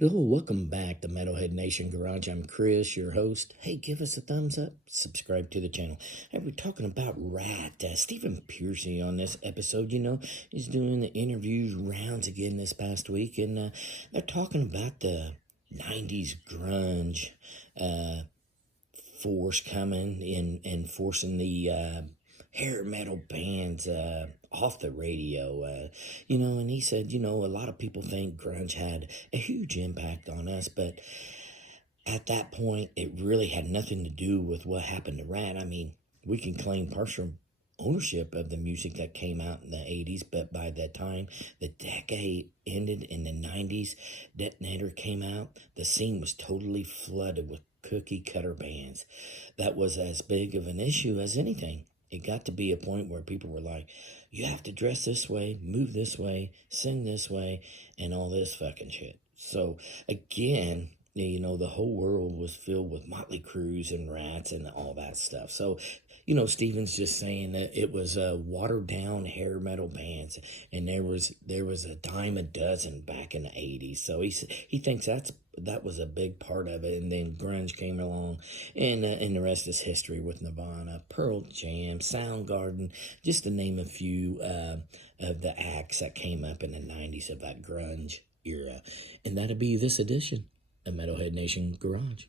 Hello, welcome back to Metalhead Nation Garage. I'm Chris, your host. Hey, give us a thumbs up, subscribe to the channel. Hey, we're talking about Ratt. Stephen Piercy on this episode, he's doing the interviews rounds again this past week, and they're talking about the 90s grunge force coming in and forcing the hair metal bands off the radio, and he said, a lot of people think grunge had a huge impact on us, but at that point, it really had nothing to do with what happened to Ratt. I mean, we can claim partial ownership of the music that came out in the 80s, but by the time the decade ended in the 90s, Detonator came out, the scene was totally flooded with cookie cutter bands. That was as big of an issue as anything. It got to be a point where people were like, you have to dress this way, move this way, sing this way, and all this fucking shit. So again, the whole world was filled with Motley Crues and Rats and all that stuff. So, Steven's just saying that it was watered down hair metal bands, and there was a dime a dozen back in the 80s. So he thinks that was a big part of it. And then grunge came along, and the rest is history with Nirvana, Pearl Jam, Soundgarden, just to name a few of the acts that came up in the 90s of that grunge era. And that'll be this edition of Metalhead Nation Garage.